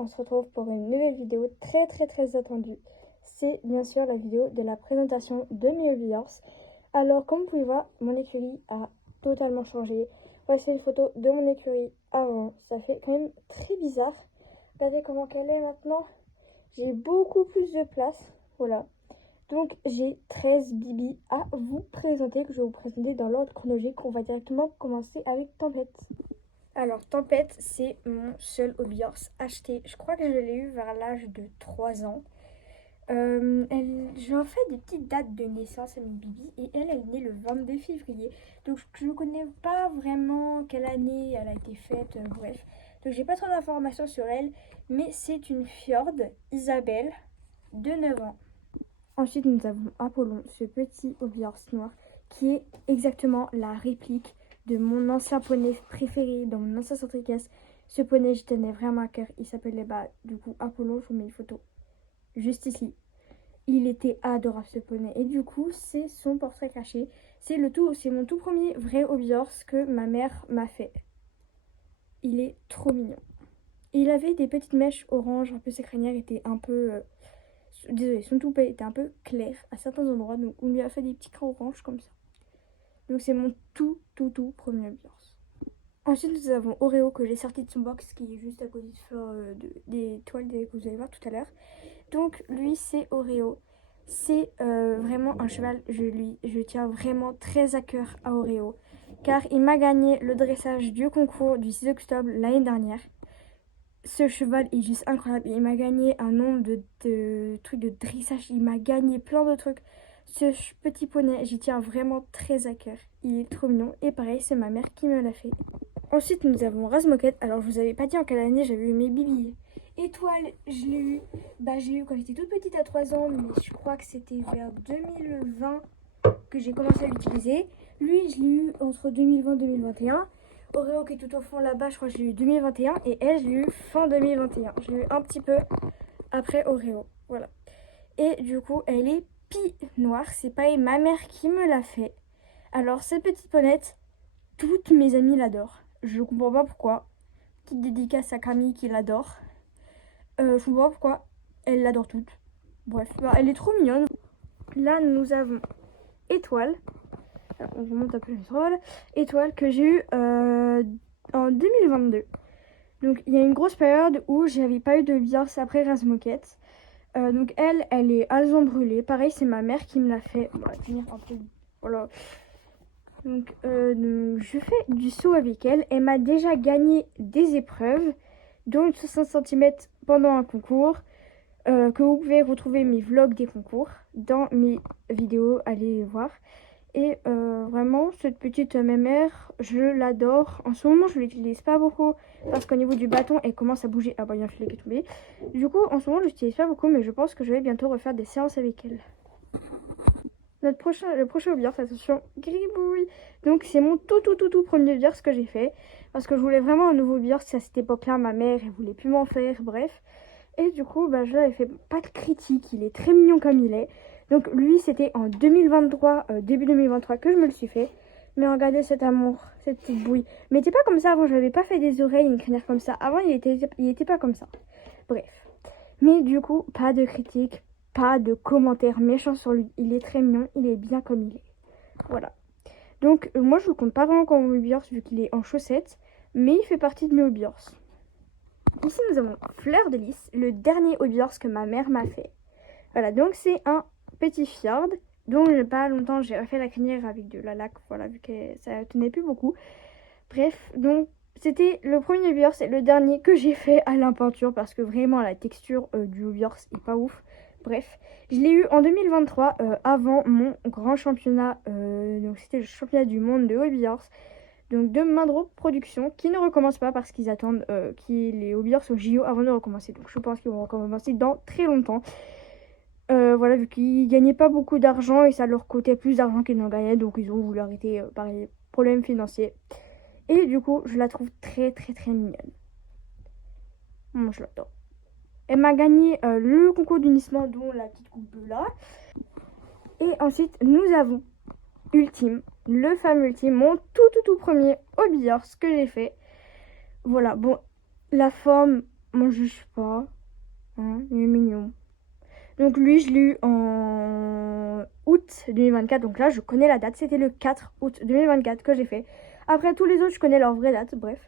on se retrouve pour une nouvelle vidéo très attendue. C'est bien sûr la vidéo de la présentation de mes hobby horse. Alors comme vous pouvez voir, mon écurie a totalement changé. Voici une photo de mon écurie avant. Ça fait quand même très bizarre. Regardez comment qu'elle est maintenant. J'ai beaucoup plus de place. Voilà. Donc j'ai 13 bibis à vous présenter, que je vais vous présenter dans l'ordre chronologique. On va directement commencer avec Tempête. Alors Tempête, c'est mon seul hobby horse acheté. Je crois que je l'ai eu vers l'âge de 3 ans. Je lui en fais des petites dates de naissance à mes bibis et elle est née le 22 février. Donc je ne connais pas vraiment quelle année elle a été faite, bref. Donc j'ai pas trop d'informations sur elle, mais c'est une fjord Isabelle de 9 ans. Ensuite nous avons Apollon, ce petit hobby horse noir qui est exactement la réplique de mon ancien poney préféré dans mon ancien centre équestre. Ce poney, je tenais vraiment à cœur. Il s'appelait du coup Apollon. Je vous mets une photo juste ici. Il était adorable ce poney. Et du coup, c'est son portrait caché. C'est mon tout premier vrai hobby horse que ma mère m'a fait. Il est trop mignon. Il avait des petites mèches orange, un peu ses crinières étaient un peu... désolé, son toupet était un peu clair à certains endroits. Donc on lui a fait des petits crans orange comme ça. Donc c'est mon tout premier hobby horse. Ensuite, nous avons Oreo que j'ai sorti de son box qui est juste à côté des toiles que vous allez voir tout à l'heure. Donc, lui, c'est Oreo. C'est vraiment un cheval, je tiens vraiment très à cœur à Oreo. Car il m'a gagné le dressage du concours du 6 octobre l'année dernière. Ce cheval est juste incroyable. Il m'a gagné un nombre de trucs de dressage. Il m'a gagné plein de trucs. Ce petit poney, j'y tiens vraiment très à cœur. Il est trop mignon. Et pareil, c'est ma mère qui me l'a fait. Ensuite, nous avons Razmoket. Alors, je vous avais pas dit en quelle année j'avais eu mes bibis. Étoile, je l'ai eu. J'ai eu quand j'étais toute petite à 3 ans, mais je crois que c'était vers 2020 que j'ai commencé à l'utiliser. Lui, je l'ai eu entre 2020 et 2021. Oreo qui est tout au fond là-bas, je crois que je l'ai eu 2021. Et elle, je l'ai eu fin 2021. Je l'ai eu un petit peu après Oreo. Voilà. Et du coup, elle est pie noire. C'est pareil, ma mère qui me l'a fait. Alors, cette petite ponette, toutes mes amies l'adorent. Je comprends pas pourquoi. Petite dédicace à Camille qui l'adore. Je comprends pas pourquoi. Elle l'adore toute. Bref, elle est trop mignonne. Là, nous avons Étoile. Alors, on remonte un peu l'étoile. Étoile que j'ai eu en 2022. Donc, il y a une grosse période où j'avais pas eu de bios après Razmoket. Donc, elle est alezan brûlée. Pareil, c'est ma mère qui me l'a fait. On va venir un peu. Voilà. Donc, je fais du saut avec elle. Elle m'a déjà gagné des épreuves, dont une 60 cm pendant un concours. Que vous pouvez retrouver mes vlogs des concours dans mes vidéos, allez les voir. Et vraiment, cette petite mémère, je l'adore. En ce moment, je ne l'utilise pas beaucoup parce qu'au niveau du bâton, elle commence à bouger. Ah bah, il y a un filet qui est tombé. Du coup, en ce moment, je l'utilise pas beaucoup, mais je pense que je vais bientôt refaire des séances avec elle. Le prochain hobby horse, attention, Gribouille. Donc c'est mon tout premier hobby horse que j'ai fait. Parce que je voulais vraiment un nouveau hobby horse. À cette époque-là, ma mère, elle voulait plus m'en faire, bref. Et du coup, je l'avais fait pas de critique. Il est très mignon comme il est. Donc lui, c'était en 2023, début 2023 que je me le suis fait. Mais regardez cet amour, cette petite bouille. Mais il était pas comme ça avant, je n'avais pas fait des oreilles, une crinière comme ça. Avant, il était pas comme ça. Bref. Mais du coup, pas de critique. Pas de commentaires méchants sur lui. Il est très mignon, il est bien comme il est. Voilà. Donc moi je le compte pas vraiment comme hobby horse vu qu'il est en chaussettes, mais il fait partie de mes hobby horse. Ici nous avons Fleur de Lys, le dernier hobby horse que ma mère m'a fait. Voilà, donc c'est un petit fjord dont il n'y a pas longtemps j'ai refait la crinière avec de la laque, voilà, vu que ça tenait plus beaucoup. Bref, donc c'était le premier hobby horse et le dernier que j'ai fait à la peinture parce que vraiment la texture du hobby horse est pas ouf. Bref, je l'ai eu en 2023 avant mon grand championnat. Donc c'était le championnat du monde de hobby horse. Donc de Mindro Production qui ne recommence pas parce qu'ils attendent les hobby horse au JO avant de recommencer. Donc je pense qu'ils vont recommencer dans très longtemps. Voilà, vu qu'ils gagnaient pas beaucoup d'argent et ça leur coûtait plus d'argent qu'ils n'en gagnaient. Donc ils ont voulu arrêter par les problèmes financiers. Et du coup, je la trouve très mignonne. Moi, je l'adore. Elle m'a gagné le concours d'unissement, dont la petite coupe bleue là. Et ensuite, nous avons Ultime, le fameux Ultime, mon tout premier hobby horse que j'ai fait. Voilà, bon, la forme, Moi, je sais pas. Hein, il est mignon. Donc lui, je l'ai eu en août 2024. Donc là, je connais la date. C'était le 4 août 2024 que j'ai fait. Après, tous les autres, je connais leur vraie date. Bref.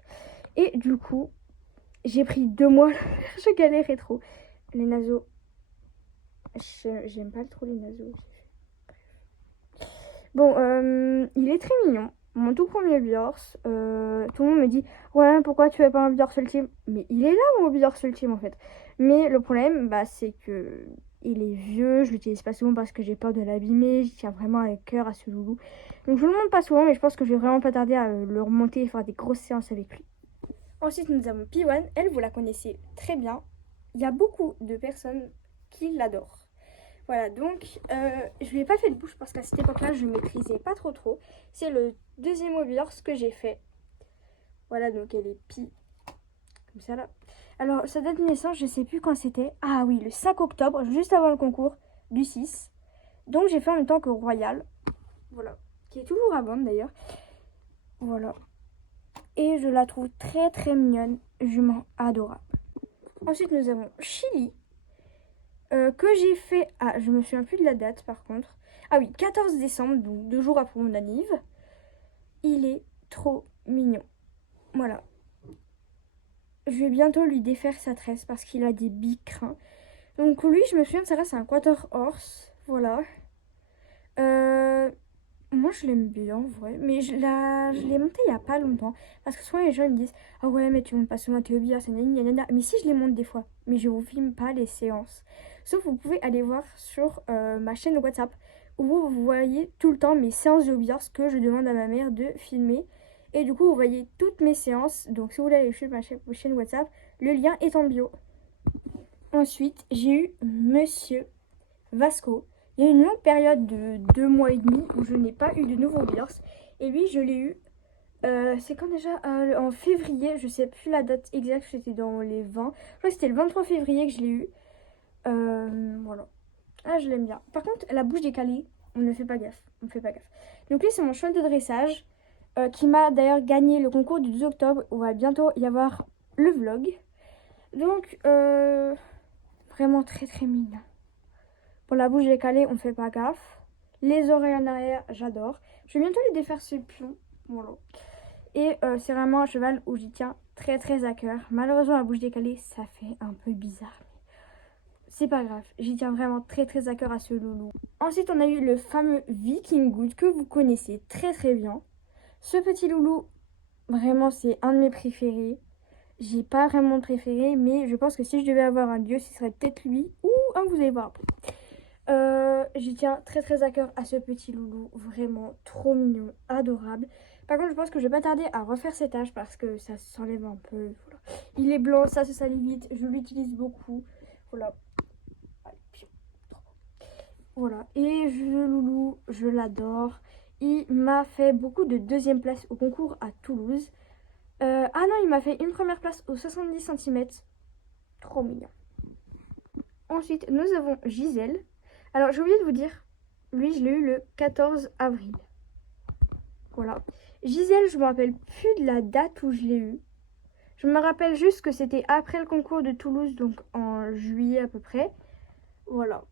Et du coup, j'ai pris 2 mois. Je galérais trop. Les naseaux. J'aime pas trop les naseaux. Bon, il est très mignon. Mon tout premier Biors. Tout le monde me dit ouais, pourquoi tu fais pas un Biors Ultime? Mais il est là, mon Biors Ultime en fait. Mais le problème, bah, c'est que il est vieux. Je l'utilise pas souvent parce que j'ai peur de l'abîmer. Je tiens vraiment avec cœur à ce loulou. Donc je le monte pas souvent, mais je pense que je vais vraiment pas tarder à le remonter et faire des grosses séances avec lui. Ensuite, nous avons Piwan. Elle, vous la connaissez très bien. Il y a beaucoup de personnes qui l'adorent. Voilà, donc je lui ai pas fait de bouche parce qu'à cette époque-là, je maîtrisais pas trop. C'est le deuxième Obiors que j'ai fait. Voilà, donc elle est Pi, comme ça là. Alors, sa date de naissance, je sais plus quand c'était. Ah oui, le 5 octobre, juste avant le concours du 6. Donc j'ai fait en même temps que Royal. Voilà, qui est toujours à vendre d'ailleurs. Voilà. Et je la trouve très mignonne, jument adorable. Ensuite, nous avons Chili. Que j'ai fait... Ah, je me souviens plus de la date par contre. Ah oui, 14 décembre, donc 2 jours après mon anniv. Il est trop mignon. Voilà. Je vais bientôt lui défaire sa tresse parce qu'il a des bicrins. Donc lui, je me souviens de sa race, c'est un Quarter Horse. Voilà. Moi, je l'aime bien, en vrai. Mais je l'ai monté il y a pas longtemps. Parce que souvent, les gens ils me disent ah ouais, mais tu montes pas souvent tes hobbies, c'est nanana. Mais si, je les monte des fois. Mais je vous filme pas les séances. Sauf vous pouvez aller voir sur ma chaîne WhatsApp où vous voyez tout le temps mes séances de hobbies que je demande à ma mère de filmer. Et du coup, vous voyez toutes mes séances. Donc, si vous voulez aller sur ma chaîne WhatsApp, le lien est en bio. Ensuite, j'ai eu Monsieur Vasco. Il y a eu une longue période de 2 mois et demi où je n'ai pas eu de nouveaux Beers. Et lui, je l'ai eu, c'est quand déjà en février, je sais plus la date exacte, c'était dans les 20. Je crois que c'était le 23 février que je l'ai eu. Voilà. Ah, je l'aime bien. Par contre, la bouche décalée, on ne fait pas gaffe. On ne fait pas gaffe. Donc lui, c'est mon cheval de dressage qui m'a d'ailleurs gagné le concours du 2 octobre. Où va bientôt y avoir le vlog. Donc, vraiment très mignon. Pour la bouche décalée, on ne fait pas gaffe. Les oreilles en arrière, j'adore. Je vais bientôt lui défaire ce pion. Voilà. Et c'est vraiment un cheval où j'y tiens très à cœur. Malheureusement, la bouche décalée, ça fait un peu bizarre. C'est pas grave, j'y tiens vraiment très à cœur à ce loulou. Ensuite, on a eu le fameux Viking Good que vous connaissez très bien. Ce petit loulou, vraiment, c'est un de mes préférés. J'ai pas vraiment de préféré, mais je pense que si je devais avoir un dieu, ce serait peut-être lui ou un que vous allez voir après. J'y tiens très à cœur à ce petit loulou, vraiment trop mignon, adorable. Par contre, je pense que je vais pas tarder à refaire ses taches parce que ça s'enlève un peu. Voilà. Il est blanc, ça se salit vite, je l'utilise beaucoup. Voilà. Voilà. Et le loulou, je l'adore. Il m'a fait beaucoup de deuxième place au concours à Toulouse. Ah non, il m'a fait une première place aux 70 cm. Trop mignon. Ensuite, nous avons Gisèle. Alors, j'ai oublié de vous dire, lui, je l'ai eu le 14 avril. Voilà. Gisèle, je me rappelle plus de la date où je l'ai eu. Je me rappelle juste que c'était après le concours de Toulouse, donc en juillet à peu près. Voilà.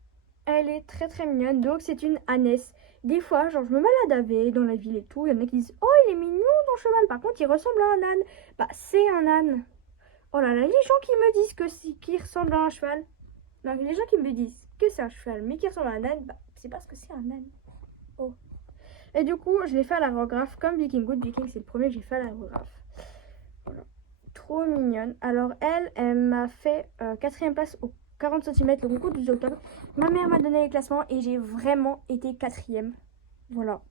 Elle est très mignonne, donc c'est une ânesse. Des fois, genre, je me balade avec dans la ville et tout. Il y en a qui disent oh, il est mignon ton cheval. Par contre, il ressemble à un âne. Bah, c'est un âne. Oh là là, les gens qui me disent que qu'il ressemble à un cheval. Non, les gens qui me disent que c'est un cheval, mais qui ressemble à un âne, bah, c'est parce que c'est un âne. Oh. Et du coup, je l'ai fait à l'aérographe comme Viking Good. Viking, c'est le premier que j'ai fait à l'aérographe. Voilà. Trop mignonne. Alors, elle m'a fait 4ème place au 40 cm le concours du 2 octobre. Ma mère m'a donné les classements et j'ai vraiment été 4ème. Voilà.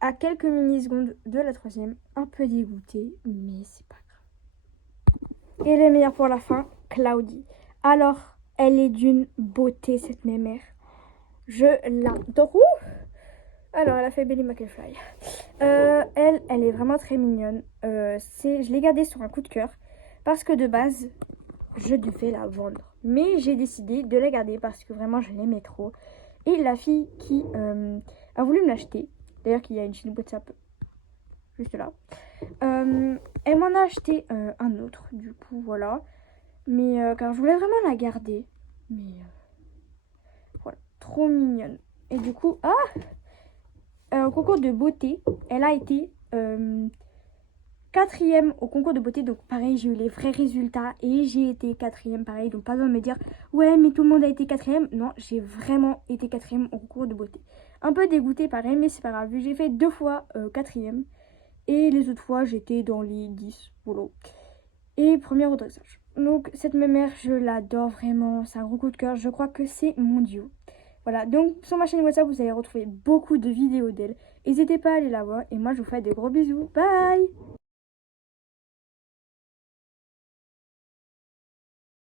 À quelques millisecondes de la 3ème. Un peu dégoûtée, mais c'est pas grave. Et le meilleur pour la fin, Claudie. Alors, elle est d'une beauté, cette mémère. Je l'adore. Alors, elle a fait Billy McFly. Elle est vraiment très mignonne. Je l'ai gardée sur un coup de cœur. Parce que de base, je devais la vendre. Mais j'ai décidé de la garder parce que vraiment, je l'aimais trop. Et la fille qui a voulu me l'acheter, d'ailleurs, qu'il y a une chaîne WhatsApp juste là, elle m'en a acheté un autre. Du coup, voilà. Mais car je voulais vraiment la garder. Mais voilà, trop mignonne. Et du coup, au concours de beauté, elle a été quatrième au concours de beauté. Donc pareil, j'ai eu les vrais résultats et j'ai été quatrième pareil. Donc pas besoin de me dire, ouais mais tout le monde a été quatrième. Non, j'ai vraiment été quatrième au concours de beauté. Un peu dégoûtée pareil, mais c'est pas grave. J'ai fait 2 fois quatrième. Et les autres fois, j'étais dans les 10. Voilà. Et première au dressage. Donc cette mémère, je l'adore vraiment. C'est un gros coup de cœur. Je crois que c'est mon duo. Voilà, donc sur ma chaîne WhatsApp, vous allez retrouver beaucoup de vidéos d'elle. N'hésitez pas à aller la voir. Et moi, je vous fais des gros bisous. Bye!